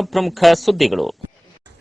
ಪ್ರಮುಖ ಸುದ್ದಿಗಳು.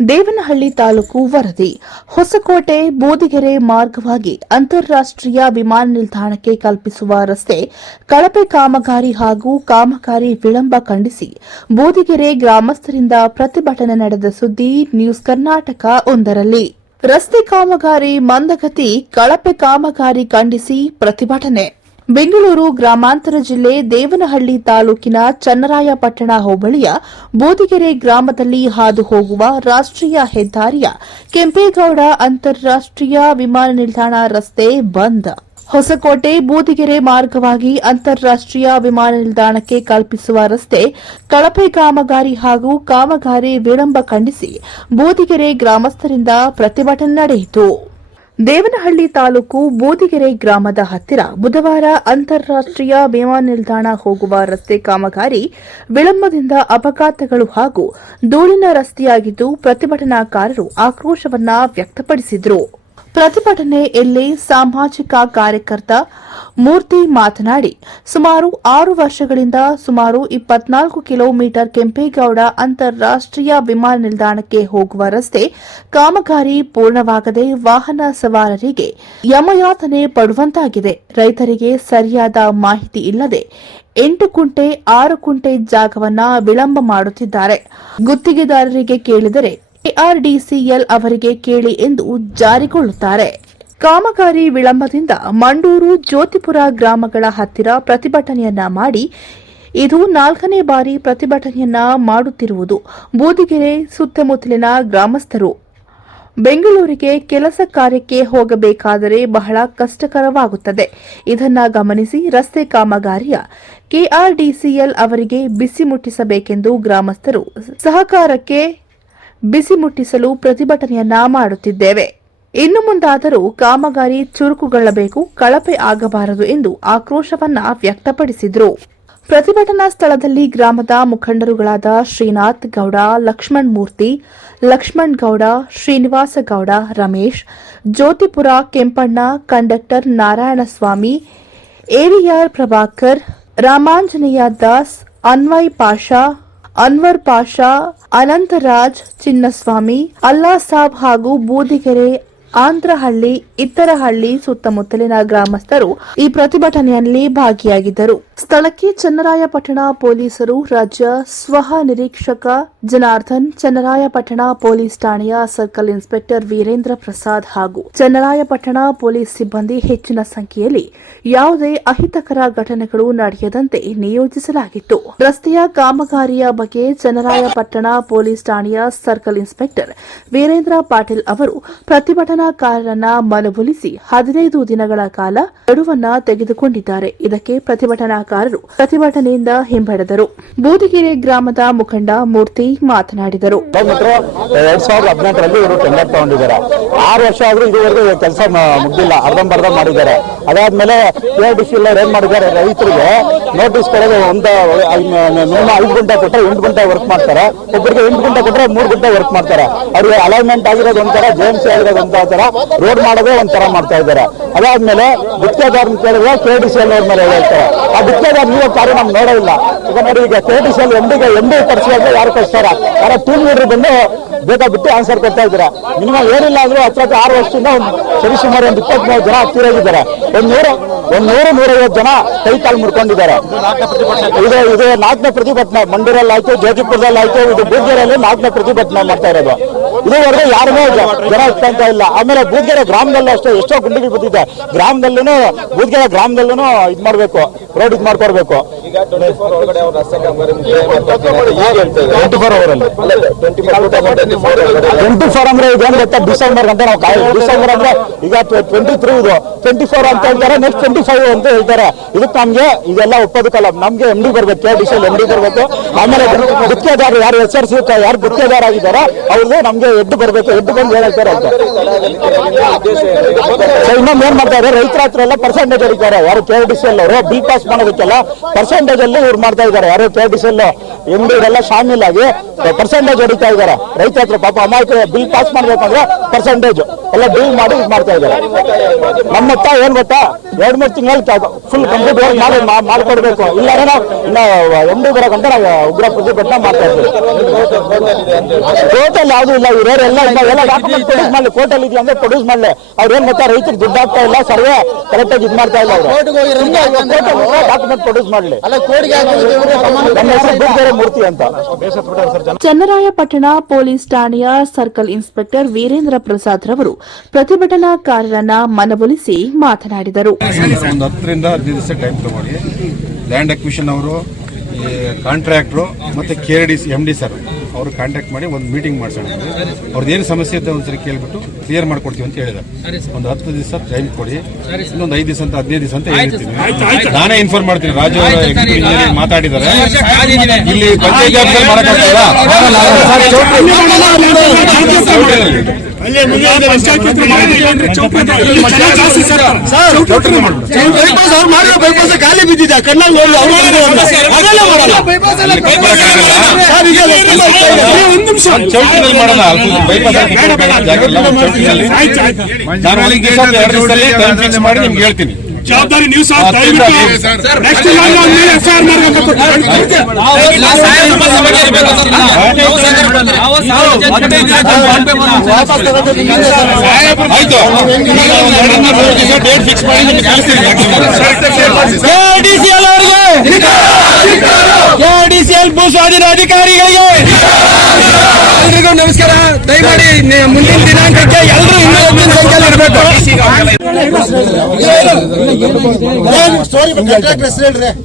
ದೇವನಹಳ್ಳಿ ತಾಲೂಕು ವರದಿ. ಹೊಸಕೋಟೆ, ಬೋದಿಗೆರೆ ಮಾರ್ಗವಾಗಿ ಅಂತಾರಾಷ್ಟೀಯ ವಿಮಾನ ನಿಲ್ದಾಣಕ್ಕೆ ಕಲ್ಪಿಸುವ ರಸ್ತೆ ಕಳಪೆ ಕಾಮಗಾರಿ ಹಾಗೂ ಕಾಮಗಾರಿ ವಿಳಂಬ ಖಂಡಿಸಿ. ಬೋದಿಗೆರೆ ಗ್ರಾಮಸ್ಥರಿಂದ ಪ್ರತಿಭಟನೆ ನಡೆದ ಸುದ್ದಿ ನ್ಯೂಸ್ ಕರ್ನಾಟಕ ಒಂದರಲ್ಲಿ. ರಸ್ತೆ ಕಾಮಗಾರಿ ಮಂದಗತಿ, ಕಳಪೆ ಕಾಮಗಾರಿ ಖಂಡಿಸಿ ಪ್ರತಿಭಟನೆ. ಬೆಂಗಳೂರು ಗ್ರಾಮಾಂತರ ಜಿಲ್ಲೆ ದೇವನಹಳ್ಳಿ ತಾಲೂಕಿನ ಚನ್ನರಾಯಪಟ್ಟಣ ಹೋಬಳಿಯ ಬೋದಿಗೆರೆ ಗ್ರಾಮದಲ್ಲಿ ಹಾದು ಹೋಗುವ ರಾಷ್ಟ್ರೀಯ ಹೆದ್ದಾರಿಯ ಕೆಂಪೇಗೌಡ ಅಂತಾರಾಷ್ಟೀಯ ವಿಮಾನ ನಿಲ್ದಾಣ ರಸ್ತೆ ಬಂದ್. ಹೊಸಕೋಟೆ ಬೂದಿಗೆರೆ ಮಾರ್ಗವಾಗಿ ಅಂತಾರಾಷ್ಟೀಯ ವಿಮಾನ ನಿಲ್ದಾಣಕ್ಕೆ ಕಲ್ಪಿಸುವ ರಸ್ತೆ ಕಳಪೆ ಕಾಮಗಾರಿ ಹಾಗೂ ಕಾಮಗಾರಿ ವಿಳಂಬ ಖಂಡಿಸಿ ಬೂದಿಗೆರೆ ಗ್ರಾಮಸ್ಥರಿಂದ ಪ್ರತಿಭಟನೆ ನಡೆಯಿತು. ದೇವನಹಳ್ಳಿ ತಾಲೂಕು ಬೋದಿಗೆರೆ ಗ್ರಾಮದ ಹತ್ತಿರ ಬುಧವಾರ ಅಂತಾರಾಷ್ಟೀಯ ವಿಮಾನ ನಿಲ್ದಾಣ ಹೋಗುವ ರಸ್ತೆ ಕಾಮಗಾರಿ ವಿಳಂಬದಿಂದ ಅಪಘಾತಗಳು ಹಾಗೂ ಧೂಳಿನ ರಸ್ತೆಯಾಗಿದ್ದು ಪ್ರತಿಭಟನಾಕಾರರು ಆಕ್ರೋಶವನ್ನ ವ್ಯಕ್ತಪಡಿಸಿದರು. ಪ್ರತಿಭಟನೆಯಲ್ಲಿ ಸಾಮಾಜಿಕ ಕಾರ್ಯಕರ್ತ ಮೂರ್ತಿ ಮಾತನಾಡಿ, ಸುಮಾರು ಆರು ವರ್ಷಗಳಿಂದ ಸುಮಾರು ಇಪ್ಪತ್ನಾಲ್ಕು ಕಿಲೋಮೀಟರ್ ಕೆಂಪೇಗೌಡ ಅಂತಾರಾಷ್ಟೀಯ ವಿಮಾನ ನಿಲ್ದಾಣಕ್ಕೆ ಹೋಗುವ ರಸ್ತೆ ಕಾಮಗಾರಿ ಪೂರ್ಣವಾಗದೆ ವಾಹನ ಸವಾರರಿಗೆ ಯಮಯಾತನೆ ಪಡುವಂತಾಗಿದೆ. ರೈತರಿಗೆ ಸರಿಯಾದ ಮಾಹಿತಿ ಇಲ್ಲದೆ ಎಂಟು ಕುಂಟೆ, ಆರು ಕುಂಟೆ ಜಾಗವನ್ನ ವಿಳಂಬ ಮಾಡುತ್ತಿದ್ದಾರೆ. ಗುತ್ತಿಗೆದಾರರಿಗೆ ಕೇಳಿದರೆ ಎಆರ್ಡಿಸಿಎಲ್ ಅವರಿಗೆ ಕೇಳಿ ಎಂದು ಜಾರಿಗೊಳ್ಳುತ್ತಾರೆ. ಕಾಮಗಾರಿ ವಿಳಂಬದಿಂದ ಮಂಡೂರು ಜ್ಯೋತಿಪುರ ಗ್ರಾಮಗಳ ಹತ್ತಿರ ಪ್ರತಿಭಟನೆಯನ್ನ ಮಾಡಿ, ಇದು ನಾಲ್ಕನೇ ಬಾರಿ ಪ್ರತಿಭಟನೆಯನ್ನ ಮಾಡುತ್ತಿರುವುದು ಬೂದಿಗೆರೆ ಸುತ್ತಮುತ್ತಲಿನ ಗ್ರಾಮಸ್ಥರು. ಬೆಂಗಳೂರಿಗೆ ಕೆಲಸ ಕಾರ್ಯಕ್ಕೆ ಹೋಗಬೇಕಾದರೆ ಬಹಳ ಕಷ್ಟಕರವಾಗುತ್ತದೆ. ಇದನ್ನ ಗಮನಿಸಿ ರಸ್ತೆ ಕಾಮಗಾರಿಯ ಕೆಆರ್ಡಿಸಿಎಲ್ ಅವರಿಗೆ ಬಿಸಿ ಮುಟ್ಟಿಸಬೇಕೆಂದು ಗ್ರಾಮಸ್ಥರು ಸಹಕಾರಕ್ಕೆ ಬಿಸಿ ಮುಟ್ಟಿಸಲು ಪ್ರತಿಭಟನೆಯನ್ನ ಮಾಡುತ್ತಿದ್ದೇವೆ. ಇನ್ನು ಮುಂದಾದರೂ ಕಾಮಗಾರಿ ಚುರುಕುಗೊಳ್ಳಬೇಕು, ಕಳಪೆ ಆಗಬಾರದು ಎಂದು ಆಕ್ರೋಶವನ್ನ ವ್ಯಕ್ತಪಡಿಸಿದರು. ಪ್ರತಿಭಟನಾ ಸ್ಥಳದಲ್ಲಿ ಗ್ರಾಮದ ಮುಖಂಡರುಗಳಾದ ಶ್ರೀನಾಥ್ ಗೌಡ, ಲಕ್ಷ್ಮಣ್ ಮೂರ್ತಿ, ಲಕ್ಷ್ಮಣ್ ಗೌಡ, ಶ್ರೀನಿವಾಸ ಗೌಡ, ರಮೇಶ್, ಜ್ಯೋತಿಪುರ ಕೆಂಪಣ್ಣ, ಕಂಡಕ್ಟರ್ ನಾರಾಯಣಸ್ವಾಮಿ ಎರಿಯಾರ್ ಪ್ರಭಾಕರ್, ರಾಮಾಂಜನೇಯ ದಾಸ್, ಅನ್ವಯ್ ಪಾಷಾ ಅನ್ವರ್ ಪಾಷಾ ಅನಂತರಾಜ್ ಚಿನ್ನಸ್ವಾಮಿ ಅಲ್ಲಾ ಸಾಬ್ ಹಾಗೂ ಬೂದಿಗೆರೆ ಆಂಧ್ರಹಳ್ಳಿ, ಇತ್ತರಹಳ್ಳಿ ಸುತ್ತಮುತ್ತಲಿನ ಗ್ರಾಮಸ್ಥರು ಈ ಪ್ರತಿಭಟನೆಯಲ್ಲಿ ಭಾಗಿಯಾಗಿದ್ದರು. ಸ್ಥಳಕ್ಕೆ ಚನ್ನರಾಯಪಟ್ಟಣ ಪೊಲೀಸರು, ರಾಜ್ಯ ಸ್ವಹ ನಿರೀಕ್ಷಕ ಜನಾರ್ದನ್, ಚನ್ನರಾಯಪಟ್ಟಣ ಪೊಲೀಸ್ ಠಾಣೆಯ ಸರ್ಕಲ್ ಇನ್ಸ್ಪೆಕ್ಟರ್ ವೀರೇಂದ್ರ ಪ್ರಸಾದ್ ಹಾಗೂ ಚನ್ನರಾಯಪಟ್ಟಣ ಪೊಲೀಸ್ ಸಿಬ್ಬಂದಿ ಹೆಚ್ಚಿನ ಸಂಖ್ಯೆಯಲ್ಲಿ ಯಾವುದೇ ಅಹಿತಕರ ಘಟನೆಗಳು ನಡೆಯದಂತೆ ನಿಯೋಜಿಸಲಾಗಿತ್ತು. ರಸ್ತೆಯ ಕಾಮಗಾರಿಯ ಬಗ್ಗೆ ಚನ್ನರಾಯಪಟ್ಟಣ ಪೊಲೀಸ್ ಠಾಣೆಯ ಸರ್ಕಲ್ ಇನ್ಸ್ಪೆಕ್ಟರ್ ವೀರೇಂದ್ರ ಪಾಟೀಲ್ ಅವರು ಪ್ರತಿಭಟನಾಕಾರರನ್ನ ಮನವೊಲಿಸಿ ಹದಿನೈದು ದಿನಗಳ ಕಾಲ ಗಡುವನ್ನ ತೆಗೆದುಕೊಂಡಿದ್ದಾರೆ. ಇದಕ್ಕೆ ಪ್ರತಿಭಟನಾಕಾರರು ಪ್ರತಿಭಟನೆಯಿಂದ ಹಿಂಪಡೆದರು ಬೂದಿಗೆರೆ ಗ್ರಾಮದ ಮುಖಂಡ ಮೂರ್ತಿ ಮಾತನಾಡಿದರು. ಎರಡ್ ಸಾವಿರದ ಹದಿನೆಂಟರಲ್ಲಿ ಇವರು ಟೆಂಡರ್ ತಗೊಂಡಿದ್ದಾರೆ. ಆರು ವರ್ಷ ಆದ್ರೂ ಇದುವರೆಗೂ ಕೆಲಸ ಮುಗ್ದಿಲ್ಲ, ಅರ್ಧಂಬರ್ಧ ಮಾಡಿದ್ದಾರೆ. ಅದಾದ್ಮೇಲೆ ಕೆ ಡಿ ಸಿ ಏನ್ ಮಾಡಿದ್ದಾರೆ, ರೈತರಿಗೆ ನೋಟಿಸ್ ಕೊಡೋದು ಒಂದು ಮಿನಿಮಮ್ ಐದು ಗಂಟೆ ಕೊಟ್ಟರೆ ಎಂಟು ಗಂಟೆ ವರ್ಕ್ ಮಾಡ್ತಾರೆ. ಒಬ್ಬರಿಗೆ ಎಂಟು ಗಂಟೆ ಕೊಟ್ಟರೆ ಮೂರು ಗಂಟೆ ವರ್ಕ್ ಮಾಡ್ತಾರೆ. ಅವ್ರಿಗೆ ಅಲೈನ್ಮೆಂಟ್ ಆಗಿರೋದು ಒಂಥರ, ಜೆ ಎಂ ಸಿ ಆಗಿರೋದು ಒಂಥರ ರೋಡ್ ಮಾಡೋದೇ ಒಂಥರ ಮಾಡ್ತಾ ಇದ್ದಾರೆ. ಅದಾದ್ಮೇಲೆ ಗುತ್ತಿಗೆದಾರನ ಕೇಳಿದ್ರೆ ಕೆ ಡಿ ಸಿ ಎಲ್ ಮೇಲೆ ಹೇಳ್ತಾರೆ. ಆ ಗುತ್ತಿಗೆದಾರ ನೀವು ಕಾರ್ಯ ನಮ್ಗೆ ನೋಡೇ ಇಲ್ಲ. ಈಗ ನೋಡಿ, ಈಗ ಕೆ ಡಿ ಸಿ ಎಲ್ ಎಂಡಿಗೆ ಎಂಡಿ ಯಾರು ಕಳಿಸ್ತಾರ ಯಾರ ಟೀಮ್ ಲೀಡರ್ ಬಂದು ಬೇಕಾಬಿಟ್ಟು ಆನ್ಸರ್ ಕೊಡ್ತಾ ಇದ್ದಾರೆ. ಮಿನಿಮಮ್ ಏನಿಲ್ಲ ಅಂದ್ರೆ ಹತ್ರ ಆರು ವರ್ಷದಿಂದ ಒಂದು ಸರಿಸುಮಾರು ಒಂದು ಇಪ್ಪತ್ಮೂರು ಜನ ತೀರೋಗಿದ್ದಾರೆ ಒಂದ್ ನೂರ, ಒಂದ್ ನೂರು ನೂರೈವತ್ತು ಜನ ಕೈ ಕಾಲು ಮುಡ್ಕೊಂಡಿದ್ದಾರೆ ಇದು ಇದು ನಾಲ್ಕನೇ ಪ್ರತಿಭಟನೆ. ಮಂಡೂರಲ್ಲಿ ಆಯ್ತು ಜೋಜಿಪುರದಲ್ಲಿ ಆಯ್ತು, ಇದು ಬೀದರಲ್ಲಿ ನಾಲ್ಕನೇ ಪ್ರತಿಭಟನೆ ಮಾಡ್ತಾ ಇರೋದು. ಇದುವರೆಗೂ ಯಾರಿಗೂ ಜನ ಇಟ್ಕೊಂತ ಇಲ್ಲ. ಆಮೇಲೆ ಬೂದ್ಗೆರೆ ಗ್ರಾಮದಲ್ಲೂ ಅಷ್ಟೇ ಎಷ್ಟೋ ಗುಂಡಿಗಳು ಬಿದ್ದಿದೆ. ಗ್ರಾಮದಲ್ಲೂ ಬೂದ್ಗೆರೆ ಗ್ರಾಮದಲ್ಲೂ ಇದು ಮಾಡ್ಬೇಕು. ರೋಡ್ ಇದು ಮಾಡ್ಕೊಡ್ಬೇಕು. ಟ್ವೆಂಟಿ ಫೋರ್ ಅಂದ್ರೆ ಇದೇನು ಗೊತ್ತಾ? ಡಿಸೆಂಬರ್ ಅಂತ ನಾವು ಕಾಯಿ ಡಿಸೆಂಬರ್ ಅಂದ್ರೆ ಈಗ ಟ್ವೆಂಟಿ ತ್ರೀ ಇದು. ಟ್ವೆಂಟಿ ಫೋರ್ ಅಂತ ಹೇಳ್ತಾರೆ ನೆಕ್ಸ್ಟ್ ಟ್ವೆಂಟಿ ಫೈವ್ ಅಂತ ಹೇಳ್ತಾರೆ. ಇದಕ್ಕೆ ನಮ್ಗೆ ಇದೆಲ್ಲ ಒಪ್ಪೋದಕ್ಕಲ್ಲ. ನಮ್ಗೆ ಎಂ ಡಿ ಬರ್ಬೇಕು K D C L M D ಬರ್ಬೇಕು. ಆಮೇಲೆ ಗುತ್ತಿಗೆದಾರರು ಯಾರು ಎಸ್ ಆರ್ ಸಿ ಯಾರು ಗುತ್ತಿಗೆದಾರ ಆಗಿದ್ದಾರೆ ಅವ್ರಿಗೆ ನಮ್ಗೆ ಎದ್ದು ಬರ್ಬೇಕು ಎದ್ದು ಬಂದು ಹೇಳ್ತಾರೆ ಅಂತ. ಸೊ ಇನ್ನೊಂದು ಏನ್ ಮಾಡ್ತಾ ಇದ್ದಾರೆ? ರೈತರ ಹತ್ರ ಎಲ್ಲ ಪರ್ಸೆಂಟೇಜ್ ಹೊಡಿತಾರೆ ಯಾರು ಕೆ ಡಿ ಸಿ ಎಲ್ ಅವರು ಬಿ ಪಾಸ್ ಮಾಡೋದಕ್ಕೆಲ್ಲ ಪರ್ಸೆಂಟೇಜ್ ಅಲ್ಲಿ ಇವ್ರು ಮಾಡ್ತಾ ಇದ್ದಾರೆ. ಯಾರು K D C L M D ಎಲ್ಲ ಶಾಮಿಲ್ ಆಗಿ ಪರ್ಸೆಂಟೇಜ್ ಹೊಡಿತಾ ಇದ್ದಾರೆ. ರೈತರ ಹತ್ರ ಪಾಪ ಅಮಾಯಕ ಬಿಲ್ ಪಾಸ್ ಮಾಡ್ಬೇಕಂದ್ರೆ ಪರ್ಸೆಂಟೇಜ್ ಎಲ್ಲ ಡೀಲ್ ಮಾಡಿ ಇದು ಮಾಡ್ತಾ ಇದ್ದಾರೆ. ನಮ್ಮ ಹತ್ತ ಏನ್ ಗೊತ್ತಾ? ಎರಡ್, ಮೂರು ತಿಂಗಳಲ್ಲಿ ಫುಲ್ ಕಂಪ್ಲೀಟ್ ವರ್ಕ್ ಮಾಡಿ ಮಾಡ್ಕೊಡ್ಬೇಕು. ಇಲ್ಲ ಅಂದ್ರೆ ಇನ್ನ ಎಂ ಡಿ ಬರೋಕಂತ ನಾವು ಉಗ್ರ ಪ್ರತಿಭಟನೆ ಮಾಡ್ತಾ ಇದ್ದೀವಿ. ಕೋರ್ಟಲ್ಲಿ ಯಾವುದು ಇಲ್ಲ ಇವರೆಲ್ಲ ಎಲ್ಲ ಡಾಕ್ಯುಮೆಂಟ್ ಪ್ರೊಡ್ಯೂಸ್ ಮಾಡಿ ಕೋರ್ಟಲ್ಲಿ ಇದೆಯಾ? ಅಂದ್ರೆ ಪ್ರೊಡ್ಯೂಸ್ ಮಾಡಲೆ. ಅವ್ರ ಏನ್ ಗೊತ್ತಾ ರೈತರಿಗೆ ದುಡ್ಡು ಆಗ್ತಾ ಇಲ್ಲ ಸರ್ವೆ ಕರೆಕ್ಟ್ ಆಗಿ ಇದ್ ಮಾಡ್ತಾ ಇಲ್ಲ ಅವರು. ಡಾಕ್ಯುಮೆಂಟ್ ಪ್ರೊಡ್ಯೂಸ್ ಮಾಡಲಿ. ಹೆಸರು ಮೂರ್ತಿ ಅಂತ. ಚನ್ನರಾಯಪಟ್ಟಣ ಪೊಲೀಸ್ ಠಾಣೆಯ ಸರ್ಕಲ್ ಇನ್ಸ್ಪೆಕ್ಟರ್ ವೀರೇಂದ್ರ ಪ್ರಸಾದ್ ರವರು ಪ್ರತಿಭಟನಾಕಾರರನ್ನ ಮನವೊಲಿಸಿ ಮಾತನಾಡಿದರು. ಒಂದು ಹತ್ತರಿಂದ ಹದಿನೈದು ದಿವಸ ಟೈಮ್ ತಗೊಳ್ಳಿ. ಲ್ಯಾಂಡ್ ಅಕ್ವಿಷನ್ ಅವರು ಈ ಕಾಂಟ್ರಾಕ್ಟ್ರು ಮತ್ತು K D C M D sir ಅವರು ಕಾಂಟ್ಯಾಕ್ಟ್ ಮಾಡಿ ಒಂದು ಮೀಟಿಂಗ್ ಮಾಡಿಸೋಣ ಅವ್ರದ್ದು ಏನು ಸಮಸ್ಯೆ ಇದೆ ಒಂದ್ಸರಿ ಕೇಳಿಬಿಟ್ಟು ಕ್ಲಿಯರ್ ಮಾಡ್ಕೊಡ್ತೀವಿ ಅಂತ ಹೇಳಿದ್ದಾರೆ. ಒಂದು ಹತ್ತು ದಿವಸ ಟೈಮ್ ಕೊಡಿ ಇನ್ನೊಂದು ಐದು ದಿವಸ ಅಂತ ಹದಿನೈದು ದಿವಸ ಅಂತ ಹೇಳ್ತೀನಿ. ನಾನೇ ಇನ್ಫಾರ್ಮ್ ಮಾಡ್ತೀನಿ. ರಾಜು ಅವರು ಎಕ್ಸಿಕ್ಯೂಟಿವ್ ಇಂಜಿನಿಯರ್ ಮಾತಾಡಿದ್ದಾರೆ. ಇಲ್ಲಿ ಪಂಚಾಯತ್ ಮಾಡಕ್ಕಾಗಲ್ಲ ಖಾಲಿ ಬಿದ್ದಿದೆ ಕಣ್ಣಲ್ಲಿ ಒಂದು ನಿಮಿಷ ಚೌಕಿನಲ್ಲಿ ಮಾಡೋಣ ಬೈಪಾಸ್ ಮಾಡಿ ನಿಮ್ಗೆ ಹೇಳ್ತೀನಿ ಜವಾಬ್ದಾರಿ ನೀವು ಸಹ ದಯವಿಟ್ಟು ನೆಕ್ಸ್ಟ್ ಡೇಟ್ ಫಿಕ್ಸ್ ಮಾಡಿ ಕೆಡಿಸಿಎಲ್ ಅವರಿಗೆ ಕೆಡಿಸಿಎಲ್ ಭೂ ಸ್ವಾಧೀನ ಅಧಿಕಾರಿಗಳಿಗೆ ಎಲ್ರಿಗೂ ನಮಸ್ಕಾರ ದಯಮಾಡಿ ಮುಂದಿನ ದಿನಾಂಕಕ್ಕೆ ಎಲ್ಲರೂ ಇನ್ನೂ ಹೆಚ್ಚಿನ ಸಂಖ್ಯೆಯಲ್ಲಿ ಇರಬೇಕು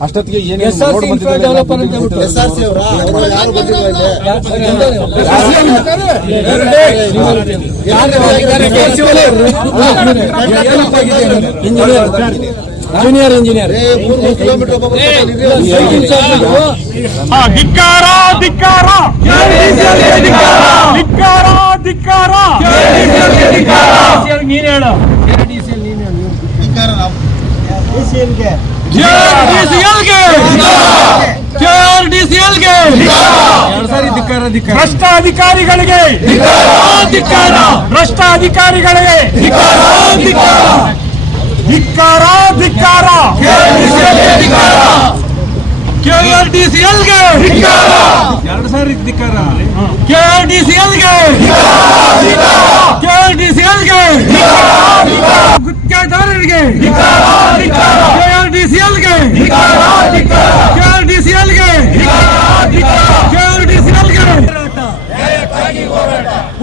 ಅಷ್ಟೊತ್ತಿಗೆ ಜೂನಿಯರ್ ಇಂಜಿನಿಯರ್ ಧಿಕ್ಕಾರ ಧಿಕ್ಕಾರ ಧಿಕ್ಕಾರ ಧಿಕ್ಕಾರ ನೀನ್ ಹೇಳು ಭ್ರಷ್ಟ ಅಧಿಕಾರಿಗಳಿಗೆ ಧಿಕ್ಕಾರ ಭ್ರಷ್ಟ ಅಧಿಕಾರಿಗಳಿಗೆ ಧಿಕ್ಕಾರ ಧಿಕ್ಕಾರ ಕೆಆರ್ಡಿಸಿಎಲ್ಗೆ ಎರಡು ಸಾರಿ ಧಿಕ್ಕಾರ ಕೆಆರ್ಡಿಸಿಎಲ್ಗೆ ಕೆಆರ್ಡಿಸಿಎಲ್ಗೆ ಗುತ್ತಿಗೆದಾರರಿಗೆ ಕೆಆರ್ಡಿಸಿಎಲ್ಗೆ ಕೆಆರ್ಡಿಸಿಎಲ್ಗೆ ಕೆಆರ್ಡಿಸಿಎಲ್ಗೆ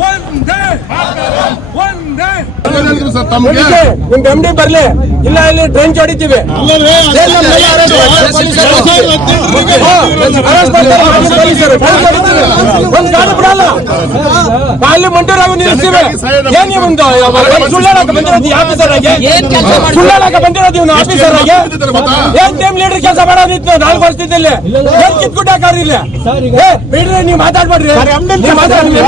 ಒಂದೇ ಒಂದೇ ನಿಮ್ ಎಂ ಡಿ ಬರ್ಲಿ. ಇಲ್ಲ ಇಲ್ಲಿ ಟ್ರೈನ್ ಹೊಡಿತೀವಿ ಒಂದ್ ಗಾಡಿ ಬಿಡಲ್ಲ. ಅಲ್ಲಿ ಮಂಟೂರಾಗಿ ನಿಲ್ಲಿಸ್ತೀವಿ. ಏನ್ ಒಂದು ಸುಳ್ಳಾಡಕ ಬಂದಿರೋದು ಆಫೀಸರ್ ಆಗಿ? ಸುಳ್ಳಾಡಕ ಬಂದಿರೋದು ಇವನು ಆಫೀಸರ್ ಆಗಿ? ಏನ್ ಟೀಮ್ ಲೀಡರ್ ಕೆಲಸ ಮಾಡೋದಿತ್ತು ನಾಲ್ಕು ವರ್ಷದಲ್ಲಿ ಏನ್ ಕಿತ್ಕುಟ್ಟ ಹಾಕಾರ ಇಲ್ಲ? ಏ ಬಿಡ್ರಿ ನೀವು ಮಾತಾಡ್ಬೇಡ್ರಿ. ನೀವು ಮಾತಾಡಿ ನೀವು